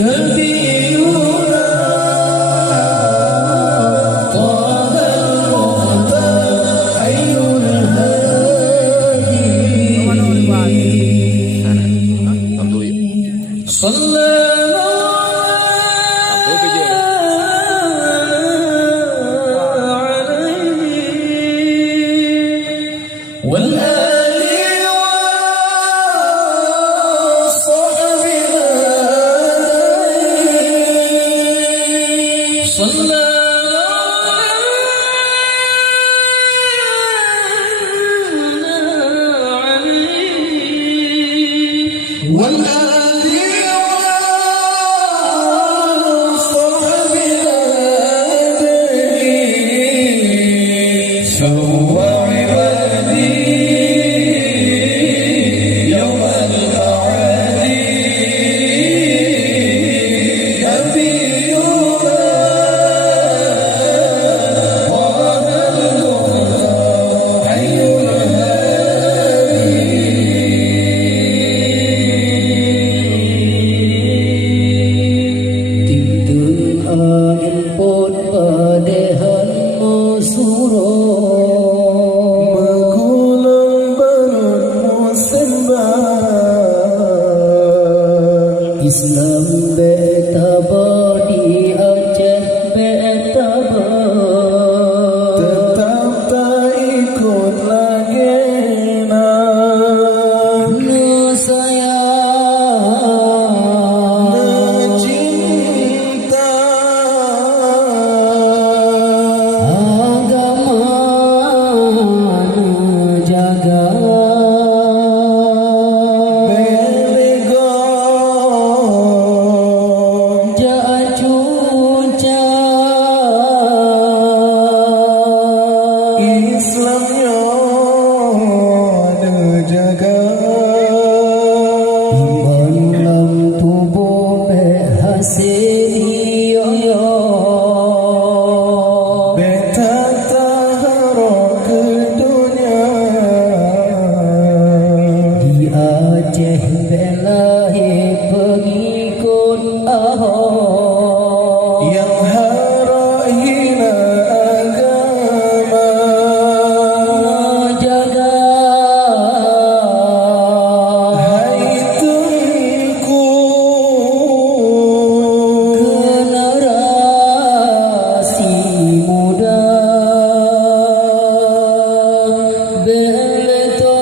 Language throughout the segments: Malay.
نبينا angin pun padehanmu suruh Megulung barutmu sembah Islam betaba di Aceh betaba tetap tak ikut lagi nak sayang cinta agama jaga belego jacuca Islamnya ada jaga iman lam tubuh berhasil yo beta taharok ke dunia di Aceh belahir pengikut Ahok yang harap hina agama jaga hai tengku generasi muda beleto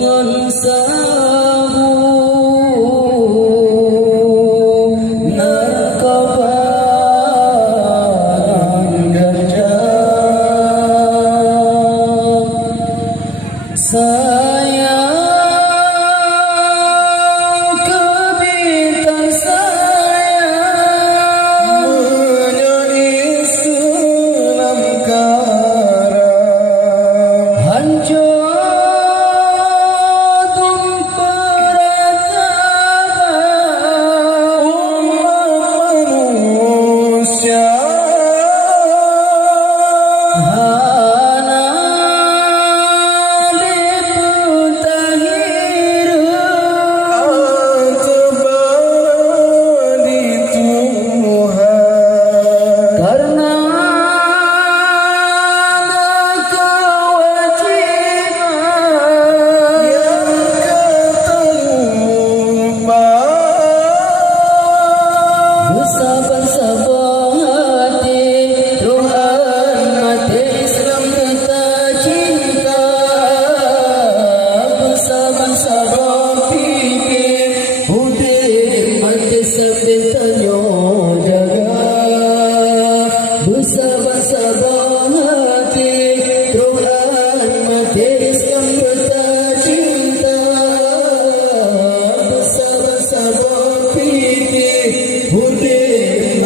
ngan sabu narkoba ganja sayang kebintang sayang menyanyi senam karam hancur peradaban umat manusia hana diputahiru terbawa di Tuhan karena ada kewajiban yang kata lupa bersabar-sabar hati Tuhan mati Islam kita cinta bersabar-sabar fikir putih mati sebintanya jaga bersabar-sabar hati Tuhan mati Islam kita cinta bersabar-sabar fikir putih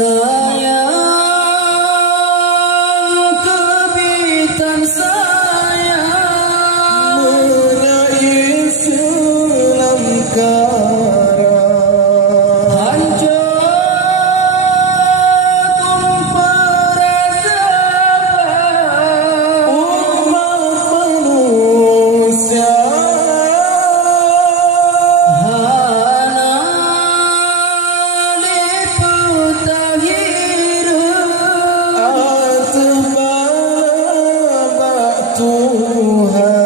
sayang kebitan sayang Menaik selangkara hancur peradaban umat manusia hana diputahiru atas balabak Tuhan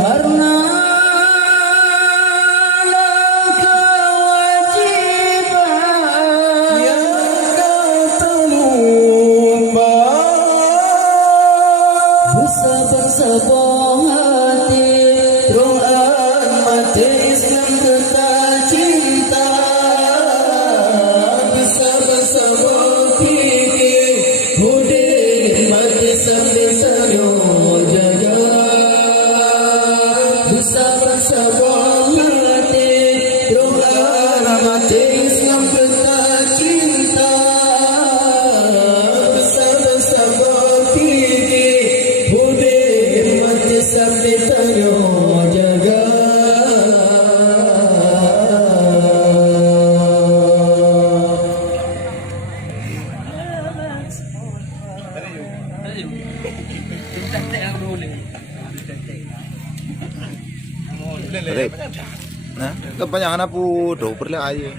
karena kewajiban yang kata lupa bersabar-sabar hati Tuhan mati Islam tetap cinta bersabar-sabar fikir Hudin mati sambil sayo jaga bersabar-sabar hati Tuhan mati Islam tetap cinta bersabar-sabar fikir Hudin mati sambil sayo jaga Rip. Nah, kebanyakan apa? Doper lah aja.